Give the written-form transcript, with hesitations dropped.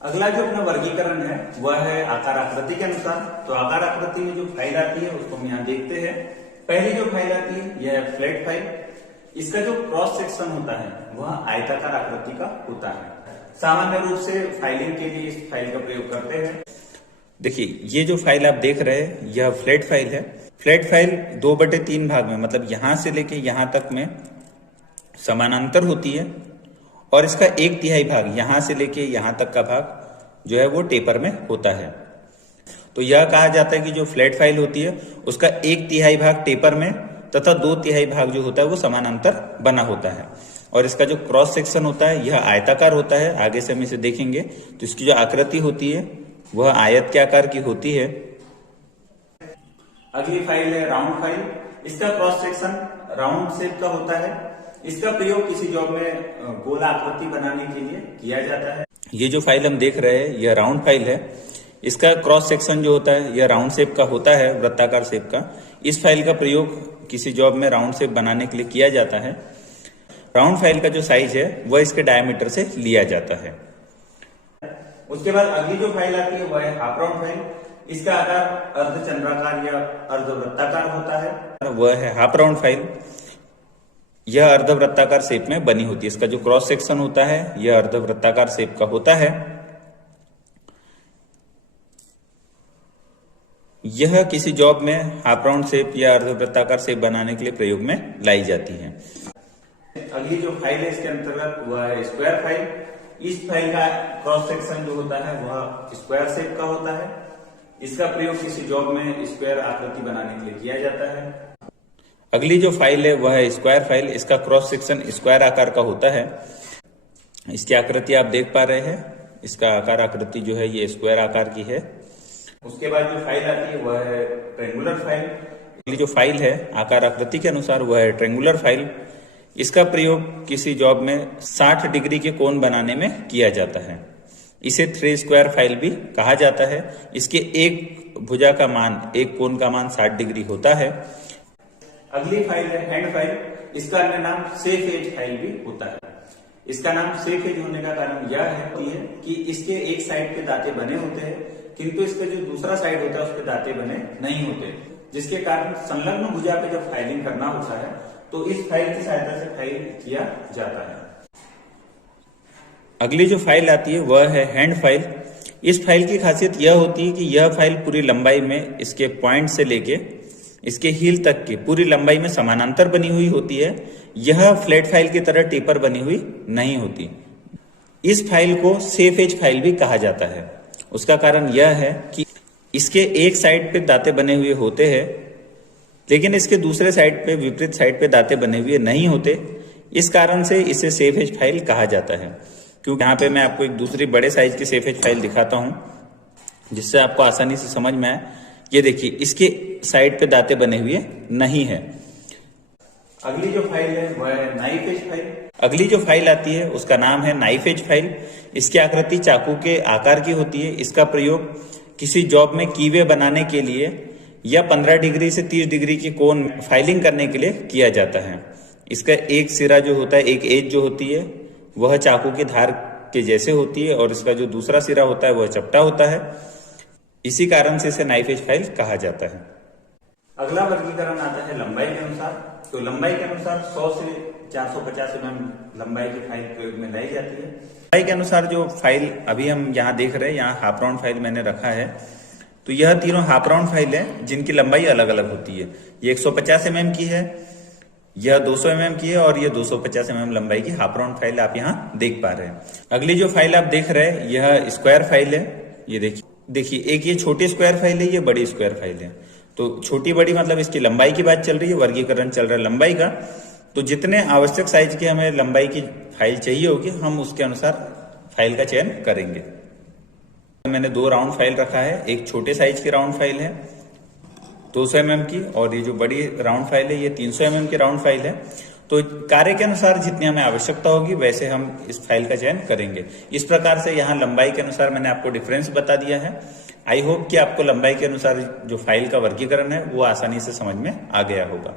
अगला जो अपना वर्गीकरण है वह है आकार आकृति के अनुसार। तो आकार आकृति में जो फाइल आती है उसको हम यहाँ देखते हैं। पहली जो फाइल आती है यह है फ्लैट फाइल। इसका जो क्रॉस सेक्शन होता है वह आयताकार आकृति का होता है। सामान्य रूप से फाइलिंग के लिए इस फाइल का प्रयोग करते हैं। देखिए, ये जो फाइल आप देख रहे हैं यह फ्लैट फाइल है। फ्लैट फाइल 2/3 भाग में, मतलब यहां से लेके यहां तक में समानांतर होती है और इसका 1/3 भाग यहां से लेके यहां तक का भाग जो है वो टेपर में होता है। तो यह कहा जाता है कि जो फ्लैट फाइल होती है उसका 1/3 भाग टेपर में तथा 2/3 भाग जो होता है वो समानांतर बना होता है। और इसका जो क्रॉस सेक्शन होता है यह आयताकार होता है। आगे से हम इसे देखेंगे तो इसकी जो आकृति होती है वह आयत के आकार की होती है। अगली फाइल है राउंड फाइल। इसका क्रॉस सेक्शन राउंड शेप का होता है। इसका प्रयोग किसी जॉब में गोल आकृति बनाने के लिए किया जाता है। ये जो फाइल हम देख रहे हैं यह राउंड फाइल है। इसका क्रॉस सेक्शन जो होता है यह राउंड शेप का होता है, वृत्ताकार शेप का। इस फाइल का प्रयोग किसी जॉब में राउंड शेप बनाने के लिए किया जाता है। राउंड फाइल का जो साइज है वह इसके डायमीटर से लिया जाता है। उसके बाद अगली जो फाइल आती है वह है हाफ राउंड फाइल। इसका आकार अर्धचंद्राकार या अर्धवृत्ताकार होता है। वह है हाफ राउंड फाइल। यह अर्धवृत्ताकार शेप में बनी होती है। इसका जो क्रॉस सेक्शन होता है यह अर्धवृत्ताकार शेप का होता है। यह किसी जॉब में हाफ राउंड शेप या अर्धवृत्ताकार शेप बनाने के लिए प्रयोग में लाई जाती है। अगली जो फाइल है इसके अंतर्गत वह है स्क्वायर फाइल। इस फाइल का क्रॉस सेक्शन जो होता है वह स्क्वायर शेप का होता है। इसका प्रयोग किसी जॉब में स्क्वायर आकृति बनाने के लिए किया जाता है। अगली जो फाइल है वह है स्क्वायर फाइल। इसका क्रॉस सेक्शन स्क्वायर आकार का होता है। इसकी आकृति आप देख पा रहे हैं। इसका आकार आकृति जो है ये स्क्वायर आकार की है। उसके बाद जो फाइल आती है वह है ट्रायंगुलर फाइल। अगली जो फाइल है आकार आकृति के अनुसार वह है ट्रायंगुलर फाइल। इसका प्रयोग किसी जॉब में 60 डिग्री के कोण बनाने में किया जाता है। इसे 3 स्क्वायर फाइल भी कहा जाता है। इसके एक भुजा का मान, एक कोण का मान 60 डिग्री होता है। अगली फाइल है हैंड फाइल। इसका अन्य नाम सेफ एज फाइल भी होता है। इसका नाम सेफ एज होने का कारण यह है कि इसके एक साइड पे दांते बने होते हैं, किंतु इसका जो दूसरा साइड होता है उसके दांते बने नहीं होते, जिसके कारण संलग्न भुजा पे जब फाइलिंग करना होता है तो इस फाइल की सहायता से फाइल किया जाता है। अगली जो फाइल आती है वह है हैंड फाइल। इस फाइल की खासियत यह होती है कि यह फाइल पूरी लंबाई में इसके पॉइंट से लेके इसके हील तक की पूरी लंबाई में समानांतर बनी हुई होती है। यह फ्लैट फाइल की तरह टेपर बनी हुई नहीं होती। इस फाइल को सेफ एज फाइल भी कहा जाता है। उसका कारण यह है कि इसके एक साइड पे दांते बने हुए होते हैं, लेकिन इसके दूसरे साइड पे, विपरीत साइड पे दांते बने हुए नहीं होते। इस कारण से इसे सेफ एज फाइल कहा जाता है। क्योंकि यहाँ पे मैं आपको एक दूसरी बड़े साइज की सेफ एज फाइल दिखाता हूँ जिससे आपको आसानी से समझ में आए। ये देखिए, इसके साइड पे दांते बने हुए नहीं है। अगली जो फाइल है वह है नाइफ एज फाइल। अगली जो फाइल आती है उसका नाम है नाइफ एज फाइल। इसकी आकृति चाकू के आकार की होती है। इसका प्रयोग किसी जॉब में कीवे बनाने के लिए या 15 डिग्री से 30 डिग्री की कोण फाइलिंग करने के लिए किया जाता है। इसका एक सिरा जो होता है, एक एज जो होती है वह चाकू की धार के जैसे होती है और इसका जो दूसरा सिरा होता है वह चपटा होता है। इसी कारण से इसे नाइफ एज फाइल कहा जाता है। अगला वर्गीकरण आता है लंबाई के अनुसार। तो लंबाई के अनुसार 100 से 450 mm लंबाई की फाइल प्रयोग में लाई जाती है। लंबाई के अनुसार जो फाइल अभी हम यहाँ देख रहे हैं, यहाँ हाफ राउंड फाइल मैंने रखा है। तो यह तीनों हाफ राउंड फाइल है जिनकी लंबाई अलग अलग होती है। ये 150 mm की है, यह 200 mm की है और यह 250 mm लंबाई की हाफ राउंड फाइल आप यहाँ देख पा रहे हैं। अगली जो फाइल आप देख रहे हैं यह स्क्वायर फाइल है। ये देखिए, एक ये छोटी स्क्वायर फाइल है, ये बड़ी स्क्वायर फाइल है। तो छोटी बड़ी मतलब इसकी लंबाई की बात चल रही है, वर्गीकरण चल रहा है लंबाई का। तो जितने आवश्यक साइज की हमें लंबाई की फाइल चाहिए होगी हम उसके अनुसार फाइल का चयन करेंगे। मैंने 2 राउंड फाइल रखा है। एक छोटे साइज की राउंड फाइल है 200 mm की, और ये जो बड़ी राउंड फाइल है ये 300 mm की राउंड फाइल है। तो कार्य के अनुसार जितनी हमें आवश्यकता होगी वैसे हम इस फाइल का चयन करेंगे। इस प्रकार से यहाँ लंबाई के अनुसार मैंने आपको डिफरेंस बता दिया है। आई होप कि आपको लंबाई के अनुसार जो फाइल का वर्गीकरण है वो आसानी से समझ में आ गया होगा।